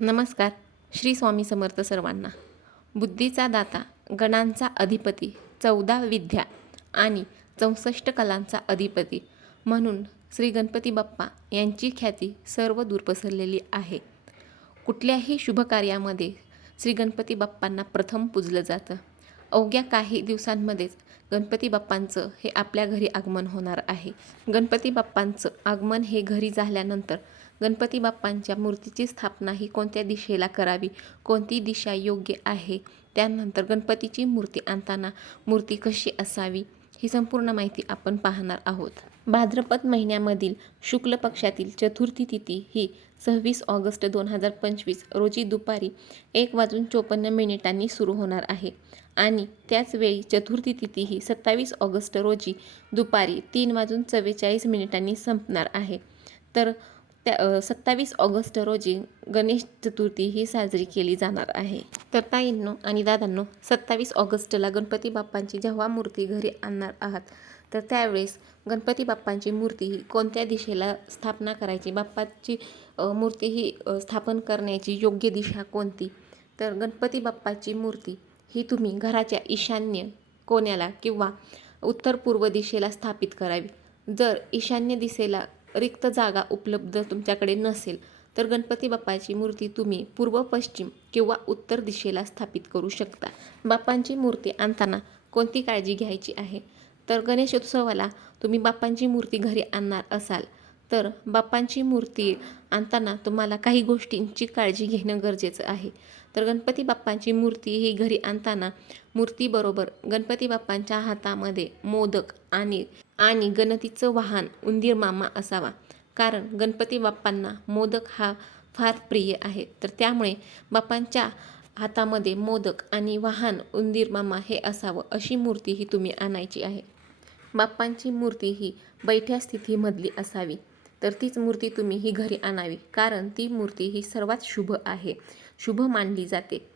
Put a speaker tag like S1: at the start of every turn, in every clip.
S1: नमस्कार. श्री स्वामी समर्थ सर्वांना. बुद्धीचा दाता गणांचा अधिपती चौदा विद्या आणि चौसष्ट कलांचा अधिपती म्हणून श्री गणपती बाप्पा यांची ख्याती सर्व दूर पसरलेली आहे. कुठल्याही शुभकार्यामध्ये श्री गणपती बाप्पांना प्रथम पूजलं जातं. अवघ्या काही दिवसांमध्येच गणपती बाप्पांचं हे आपल्या घरी आगमन होणार आहे. गणपती बाप्पांचं आगमन हे घरी झाल्यानंतर गणपती बाप्पांच्या मूर्तीची स्थापना ही कोणत्या दिशेला करावी? कोणती दिशा योग्य आहे? त्यानंतर गणपतीची मूर्ती आणताना मूर्ती कशी असावी? ही संपूर्ण माहिती आपण पाहणार आहोत. भाद्रपद महिन्यामधील शुक्ल पक्षातील चतुर्थी तिथी ही सव्वीस ऑगस्ट दोन हजार पंचवीस रोजी दुपारी एक वाजून चोपन्न मिनिटांनी सुरू होणार आहे. आणि त्याचवेळी चतुर्थी तिथी ही सत्तावीस ऑगस्ट रोजी दुपारी तीन वाजून चव्वेचाळीस मिनिटांनी संपणार आहे. तर त्या सत्तावीस ऑगस्ट रोजी गणेश चतुर्थी ही साजरी केली जाणार आहे. तर ताईंनो आणि दादांनो सत्तावीस ऑगस्टला गणपती बाप्पांची जेव्हा मूर्ती घरी आणणार आहात तर त्यावेळेस गणपती बाप्पांची मूर्ती ही कोणत्या दिशेला स्थापना करायची? बाप्पाची मूर्ती ही स्थापन करण्याची योग्य दिशा कोणती? तर गणपती बाप्पाची मूर्ती ही तुम्ही घराच्या ईशान्य कोण्याला किंवा उत्तर पूर्व दिशेला स्थापित करावी. जर ईशान्य दिशेला रिक्त जागा उपलब्ध तुमच्याकडे नसेल तर गणपती बाप्पाची मूर्ती तुम्ही पूर्व पश्चिम किंवा उत्तर दिशेला स्थापित करू शकता. बाप्पांची मूर्ती आणताना कोणती काळजी घ्यायची आहे? तर गणेशोत्सवाला तुम्ही बाप्पांची मूर्ती घरी आणणार असाल. तर बाप्पांची मूर्ती आणताना तुम्हाला काही गोष्टींची काळजी घेणं गरजेचं आहे. तर गणपती बाप्पांची मूर्ती ही घरी आणताना मूर्तीबरोबर गणपती बाप्पांच्या हातामध्ये मोदक आणि आणि गणतीचं वाहन उंदीर मामा असावा. कारण गणपती बाप्पांना मोदक हा फार प्रिय आहे. तर त्यामुळे बाप्पांच्या हातामध्ये मोदक आणि वाहन उंदीर मामा हे असावं अशी मूर्ती ही तुम्ही आणायची आहे. बाप्पांची मूर्ती ही बैठ्या स्थितीमधली असावी. तर तीच मूर्ती तुम्ही ही घरी आणावी. कारण ती मूर्ती ही सर्वात शुभ आहे. शुभ मानली जाते.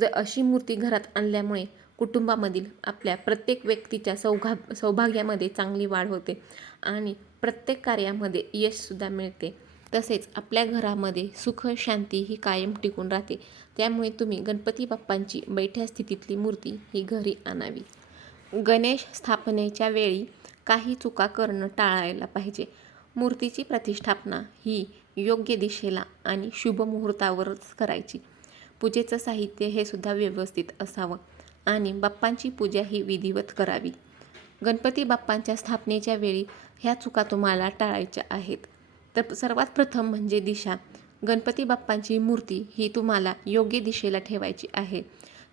S1: जर अशी मूर्ती घरात आणल्यामुळे कुटुंबामधील आपल्या प्रत्येक व्यक्तीच्या सौभा सौभाग्यामध्ये चांगली वाढ होते आणि प्रत्येक कार्यामध्ये यशसुद्धा मिळते. तसेच आपल्या घरामध्ये सुख शांती ही कायम टिकून राहते. त्यामुळे तुम्ही गणपती बाप्पांची बैठ्या स्थितीतली मूर्ती ही घरी आणावी. गणेश स्थापनेच्या वेळी काही चुका करणं टाळायला पाहिजे. मूर्तीची प्रतिष्ठापना ही योग्य दिशेला आणि शुभ मुहूर्तावरच करायची. पूजेचं साहित्य हे सुद्धा व्यवस्थित असावं. आणि बाप्पांची पूजा ही विधिवत करावी. गणपती बाप्पांच्या स्थापनेच्या वेळी ह्या चुका तुम्हाला टाळायच्या आहेत. तर सर्वात प्रथम म्हणजे दिशा. गणपती बाप्पांची मूर्ती ही तुम्हाला योग्य दिशेला ठेवायची आहे.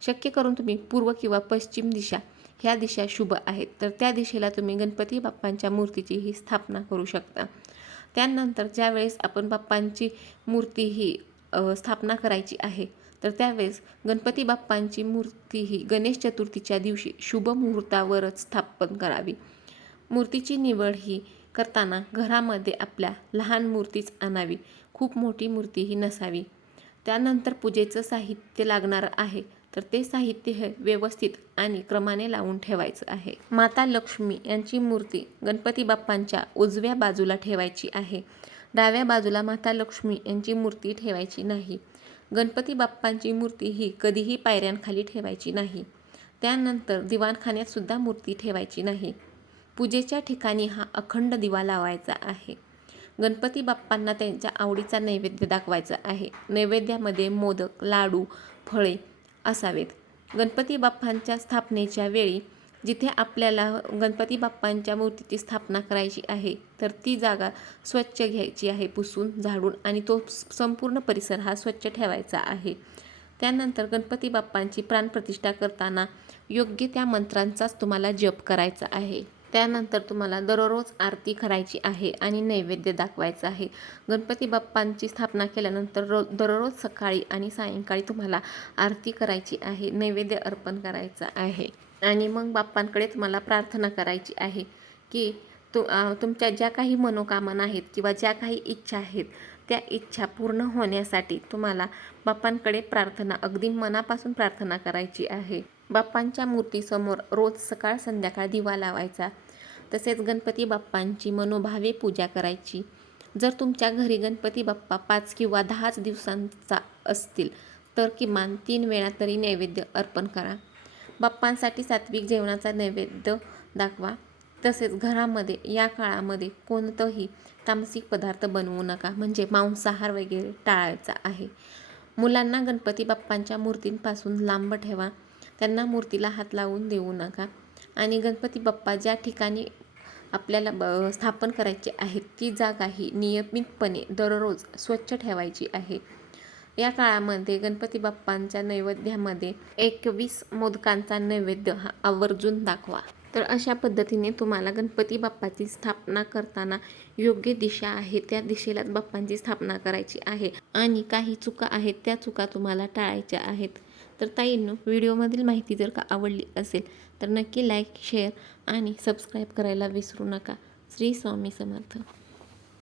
S1: शक्य करून तुम्ही पूर्व किंवा पश्चिम दिशा ह्या दिशा शुभ आहेत. तर त्या दिशेला तुम्ही गणपती बाप्पांच्या मूर्तीची ही स्थापना करू शकता. त्यानंतर ज्यावेळेस आपण बाप्पांची मूर्ती ही स्थापना करायची आहे तर त्यावेळेस गणपती बाप्पांची मूर्ती ही गणेश चतुर्थीच्या दिवशी शुभ मुहूर्तावरच स्थापन करावी. मूर्तीची निवड ही करताना घरामध्ये आपल्या लहान मूर्तीच आणावी. खूप मोठी मूर्ती ही नसावी. त्यानंतर पूजेचं साहित्य लागणार आहे. तर ते साहित्य हे व्यवस्थित आणि क्रमाने लावून ठेवायचं आहे. माता लक्ष्मी यांची मूर्ती गणपती बाप्पांच्या उजव्या बाजूला ठेवायची आहे. डाव्या बाजूला माता लक्ष्मी यांची मूर्ती ठेवायची नाही. गणपती बाप्पांची मूर्ती ही कधीही पायऱ्यांखाली ठेवायची नाही. त्यानंतर दिवाणखान्यात सुद्धा मूर्ती ठेवायची नाही. पूजेच्या ठिकाणी हा अखंड दिवा लावायचा आहे. गणपती बाप्पांना त्यांच्या आवडीचा नैवेद्य दाखवायचा आहे. नैवेद्यामध्ये मोदक लाडू फळे असावेत. गणपती बाप्पांच्या स्थापनेच्या वेळी जिथे आपल्याला गणपती बाप्पांच्या मूर्तीची स्थापना करायची आहे तर ती जागा स्वच्छ घ्यायची आहे पुसून झाडून आणि तो संपूर्ण परिसर हा स्वच्छ ठेवायचा आहे. त्यानंतर गणपती बाप्पांची प्राणप्रतिष्ठा करताना योग्य त्या मंत्रांचाच तुम्हाला जप करायचा आहे. त्यानंतर तुम्हाला दररोज आरती करायची आहे आणि नैवेद्य दाखवायचं आहे. गणपती बाप्पांची स्थापना केल्यानंतर रो दररोज सकाळी आणि सायंकाळी तुम्हाला आरती करायची आहे नैवेद्य अर्पण करायचं आहे. आणि मग बाप्पांकडेच मला प्रार्थना करायची आहे की तु तुमच्या ज्या काही मनोकामना आहेत किंवा ज्या काही इच्छा आहेत त्या इच्छा पूर्ण होण्यासाठी तुम्हाला बाप्पांकडे प्रार्थना अगदी मनापासून प्रार्थना करायची आहे. बाप्पांच्या मूर्तीसमोर रोज सकाळ संध्याकाळ दिवा लावायचा. तसेच गणपती बाप्पांची मनोभावे पूजा करायची. जर तुमच्या घरी गणपती बाप्पा पाच किंवा दहाच दिवसांचा असतील तर किमान तीन वेळा तरी नैवेद्य अर्पण करा. बाप्पांसाठी सात्विक जेवणाचा नैवेद्य दाखवा. तसेच घरामध्ये या काळामध्ये कोणतंही तामसिक पदार्थ बनवू नका. म्हणजे मांसाहार वगैरे टाळायचा आहे. मुलांना गणपती बाप्पांच्या मूर्तींपासून लांब ठेवा. त्यांना मूर्तीला हात लावून देऊ नका. आणि गणपती बाप्पा ज्या ठिकाणी आपल्याला ब स्थापन करायची आहे ती जागा ही नियमितपणे दररोज स्वच्छ ठेवायची आहे. या काळामध्ये गणपती बाप्पांच्या नैवेद्यामध्ये एकवीस मोदकांचा नैवेद्य हा आवर्जून दाखवा. तर अशा पद्धतीने तुम्हाला गणपती बाप्पाची स्थापना करताना योग्य दिशा आहे त्या दिशेलाच बाप्पांची स्थापना करायची आहे. आणि काही चुका आहेत त्या चुका तुम्हाला टाळायच्या आहेत. तर ताईंनो व्हिडिओमधील माहिती जर का आवडली असेल तर नक्की लाईक शेअर आणि सबस्क्राईब करायला विसरू नका. श्री स्वामी समर्थ.